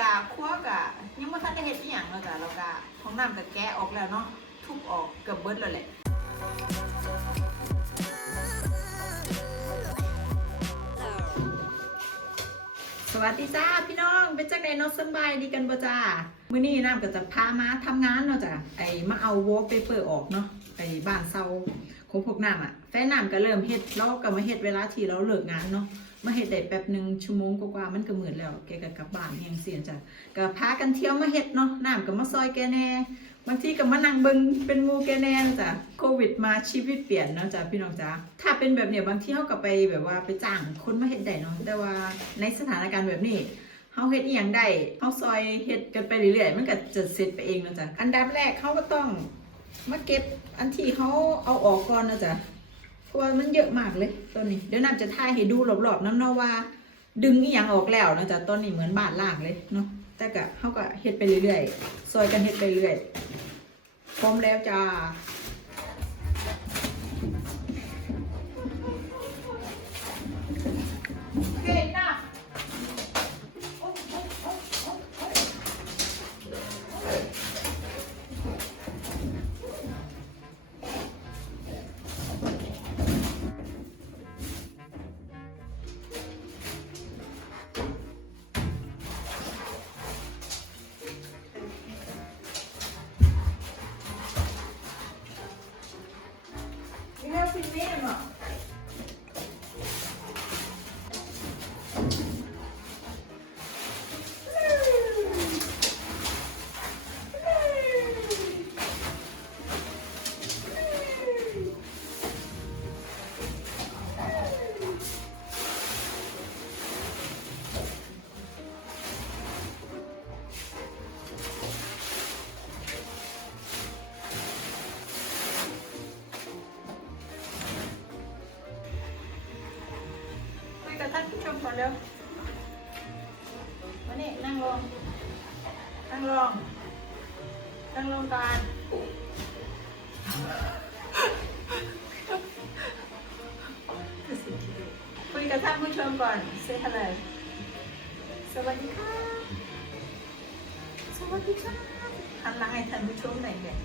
กะครัวกะยังไม่ทันได้เฮ็ดอีหยังแล้วจ้ะแล้วกะของน้ำกะแกะออกแล้วเนาะทุบออกเกือบเบิดแล้วแหละสวัสดีจ้าพี่น้องเป็นจังไดเนาะสำบายดีกันบ่จ้ามื้อนี้น้ำก็จะพามาทำงานเนาะจ้ะไอ้มาเอาวอลเปเปอร์ออกเนาะไอ้บ้านเซาของพวกน้ำอะแฟนน้ำก็เริ่มเฮ็ดเราก็มาเฮ็ดเวลาที่เราเลิกงานเนาะ มาเฮ็ดได้แป๊บหนึงชั่วโมงกว่าๆมันก็มืดแล้ว แกก็กลับบ้านแฮงเสียจ้ะก็พากันเที่ยวมาเฮ็ดเนาะน้ำก็มาซอยแกแน่บางทีก็มานั่งเบิงเป็นมูแกแน่นะจ้ะโควิดมาชีวิตเปลี่ยนเนาะจ้ะพี่น้องจ้ะถ้าเป็นแบบเนี้ยบางทีเฮาก็ไปแบบว่าไปจ้างคนมาเฮ็ดได้เนาะแต่ว่าในสถานการณ์แบบนี้เฮาเฮ็ดอีหยังได้เฮาซอยเฮ็ดกันไปเรื่อยๆ มันก็จะเสร็จไปเองเนาะจ๊ะ อันดับแรกเขาก็ต้องมาเก็บอันที่เขาเอาออกก่อนนะจ๊ะ เพราะว่ามันเยอะมากเลยต้นนี้ เดี๋ยวนับจะถ่ายให้ดูรอบๆน้ำเนาะว่า ดึงอีหยังออกแล้วนะจ๊ะต้นนี้เหมือนบาดล่างเลยเนาะแต่ก็เขาก็เฮ็ดไปเรื่อยๆ ซอยกันเฮ็ดไปเรื่อยพร้อมแล้วจ้า เร็วมานี่นั่งลง นั่งลง นั่งลงกันคุยกับท่านผู้ชมก่อนเซฮัลโหลสวัสดีค่ะ สวัสดีค่ะหันหลังให้ท่านผู้ชมหน่อยเนี่ย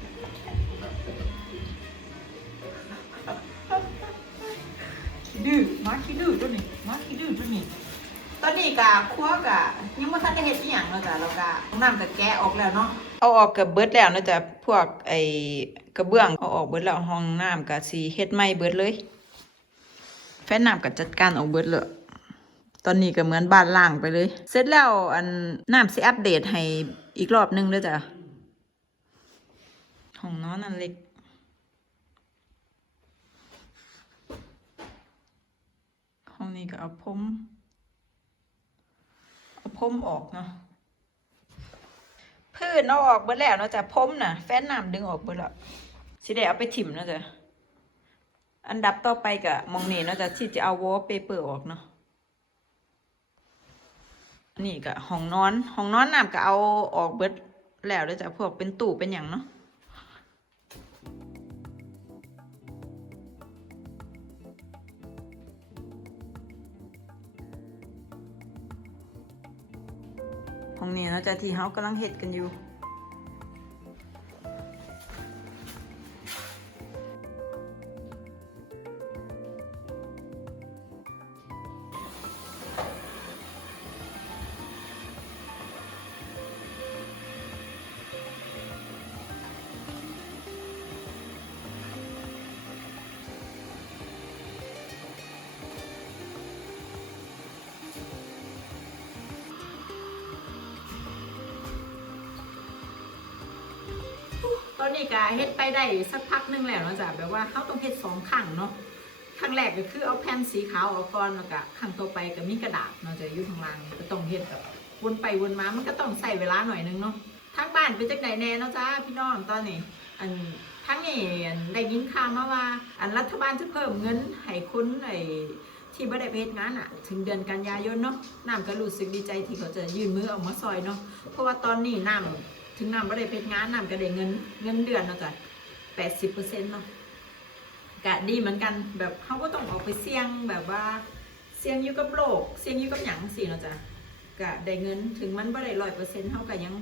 ขี้ดื้อมาขี้ดื้อตัวนี้มาขี้ดื้อตัวนี้ ตอนนี้กะครัวกะยังไม่ทันได้เฮ็ดอีหยังแล้วจ้ะแล้วกะน้ำกะแกะออกแล้วเนาะเอาออกกับเบิดแล้วนะจ๊ะพวกไอ้กระเบื้องเอาออกเบิดแล้วห้องน้ำกะสีเฮ็ดใหม่เบิดเลยแฟนน้ำกะจัดการออกเบิดเลยตอนนี้ก็เหมือนบ้านล่างไปเลย เสร็จแล้วอันน้ำสิอัปเดตให้อีกรอบหนึงเด้อจ้ะห้องนอนอันเล็กห้องนี้ก็เอาพรม พมออกเนาะพืชเอาออกเบิดแล้วเนาะจ้ะพมน่ะ แฟนน้ำดึงออกเบิดแล้วสิได้เอาไปถิ่มเนาะจ้ะอันดับต่อไปก็มองนี่เนาะจ้ะที่จะเอาวอลเปเปอร์ออกเนาะนี่ก็ห้องนอนห้องนอนน้ำก็เอาออกเบิดแล้วเด้อจ้ะพวกเป็นตู้เป็นอย่างเนาะ นี้เนาะจ้ะที่เฮากำลังเฮ็ดกันอยู่ ตอนนี้ก็เฮ็ดไปได้สักพักหนึงแล้วนะจ้ะแบบว่าเขาต้องเฮ็ดสองครั้งเนาะครั้งแรกก็คือเอาแผ่นสีขาวออกก่อนแล้วก็ครั้งต่อไปก็มีกระดาษเนาะจะอยู่ข้างล่างก็ต้องเฮ็ดแบบวนไปวนมา มันก็ต้องใส่เวลาหน่อยนึงเนาะทางบ้านเป็นจังไดแน่เนาะจ้าพี่น้องตอนนี้อันทั้งนี้ได้ยินข่าวมาว่า อันรัฐบาลจะเพิ่มเงินให้คนไอ้ที่บ่ได้เฮ็ดงานอะถึงเดือนกันยายนเนาะน้ำก็รู้สึกดีใจที่เขาจะยื่นมือออกมาซอยเนาะเพราะว่าตอนนี้น้ำ ถึงน้ำบ่ได้เพชรงานน้ำก็ได้เงินเงินเดือนเนาะจ้ะแปดสิบเปอร์เซ็นต์เนาะกะดีเหมือนกันแบบเขาก็ต้องออกไปเสี่ยงแบบว่าเสี่ยงอยู่กับโลกเสี่ยงอยู่กับหยังสิเนาะจ้ะกก็ได้เงินถึงมันบ่ได้ร้อยเปอร์เซ็นต์เท่ากับยัง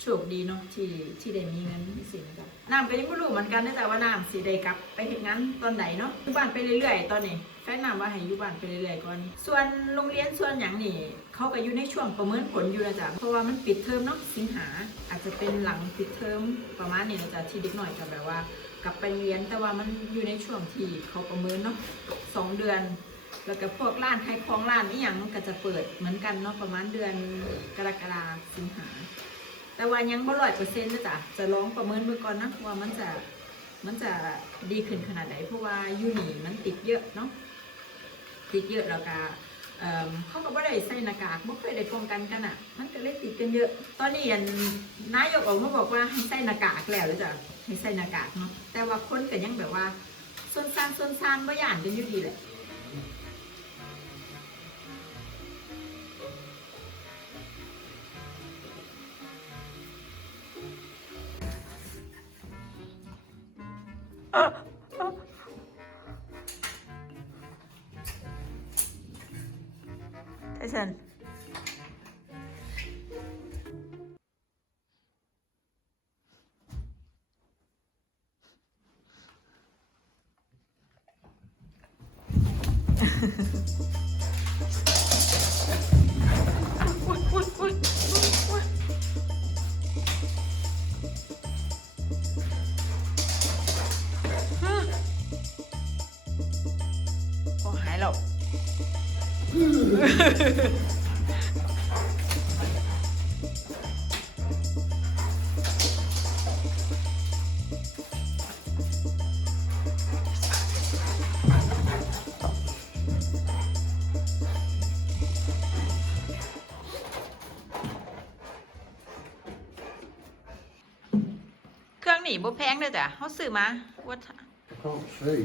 โชคดีเนาะที่ที่ได้มีเงินสินะจ๊ะน้ำก็ยังไม่รู้เหมือนกันนะจ๊ะว่าน้ำสิได้กลับไปเฮ็ดงานตอนไหนเนาะอยู่บ้านไปเรื่อยๆ ตอนนี้แฟนน้ำว่าให้อยู่บ้านไปเรื่อยๆก่อน ส่วนโรงเรียนส่วนอย่างนี่เขาก็อยู่ในช่วงประเมินผลอยู่นะจ๊ะเพราะว่ามันปิดเทอมเนาะสิงหาอาจจะเป็นหลังปิดเทอมประมาณนี้นะจ๊ะที่เด็กหน่อยก็แบบว่า กลับไปเรียนแต่ว่ามันอยู่ในช่วงที่เขาประเมินเนาะสองเดือนแล้วก็พวกร้านขายของร้านนี่อยังก็จะเปิดเหมือนกันเนาะประมาณเดือนกรกฎาสิงหา แต่ว่ายังบ่ร้อยเปอร์เซ็นต์นะจ๊ะจะลองประเมินมือก่อนนะว่ามันจะมันจะดีขึ้นขนาดไหนเพราะว่ายูนี่มันติดเยอะเนาะติดเยอะแล้วก็เอิ่มเขาก็บ่ได้ใส่หน้ากากบ่เคยได้ป้องกันกันอะ มันก็เลยติดกันเยอะ ตอนนี้อันนายกออกมาบอกว่าให้ใส่หน้ากากแล้วเลยจ้ะให้ใส่หน้ากากเนาะแต่ว่าคนก็ยังแบบว่าส้นซานส้นซานบ่ย่านกันอยู่ดีแหละ ไนีบ่แพงเลยจ้ะเขาซื้อมาว่า I can't see.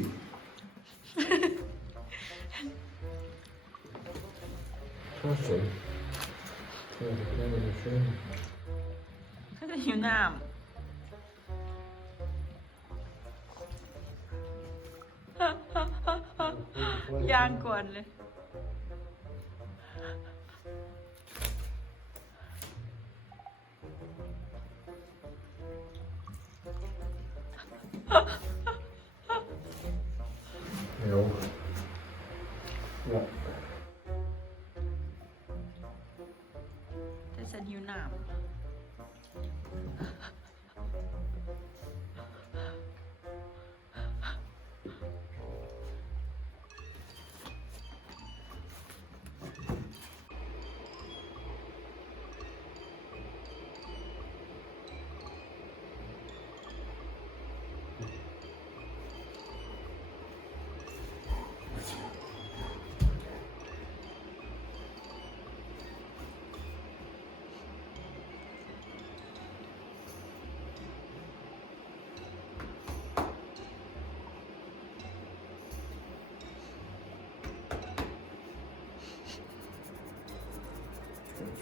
Coffee. Yeah, name of the thing. เขาจะหิวน้ำยางก่อนเลย No. Yeah. แต่ฉัน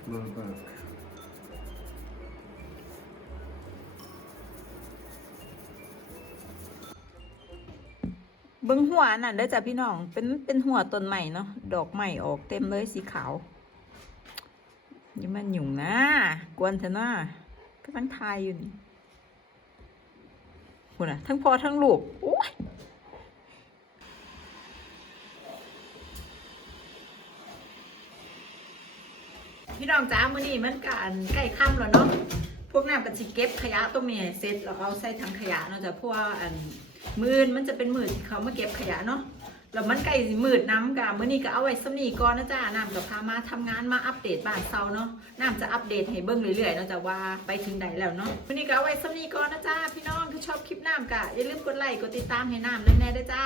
หิวน้ That's my back. เบิ้งหัวนั่นได้อจ้ะพี่น้อง เป็นเป็นหัวต้นใหม่เนาะดอกใหม่ออกเต็มเลยสีขาวอยังมันหยุ่งนะ กวนเถอะนะกำลังทายอยู่นี่คุณอะทั้งพอทั้งลูกโอ้ย พี่น้องจ้ามื้อนี้มันกันใกล้ค่ำแล้วเนาะพวกน้ำก็สิเก็บขยะตรงนี้เสร็จแล้วเอาใส่ถังขยะเนาะจ้ะเพราะว่าอันมือนมันจะเป็นมือที่เขามาเก็บขยะเนาะแล้วมันใกล้สิมืดน้ำกะมื้อนี้ก็เอาไว้สำนีก่อนนะจ้าน้ำก็พามาทำงานมาอัปเดตบ้านเซาเนาะน้ำจะอัปเดตให้เบิ่งเรื่อยๆเนาะจ้ะว่าไปถึงไหนแล้วเนาะมื้อนี้ก็เอาไว้สำนีก่อนนะจ้าพี่น้องถ้าชอบคลิปน้ำกะอย่าลืมกดไลค์กดติดตามให้น้ำแน่ๆด้วยจ้า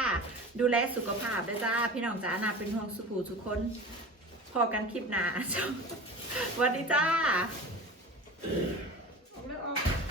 ดูแลสุขภาพด้วยจ้า พี่น้องจ้าน้ำเป็นห่วงสุภูทุกคน พอกันคลิปหนาสวัสดีจ้าออกเลือออก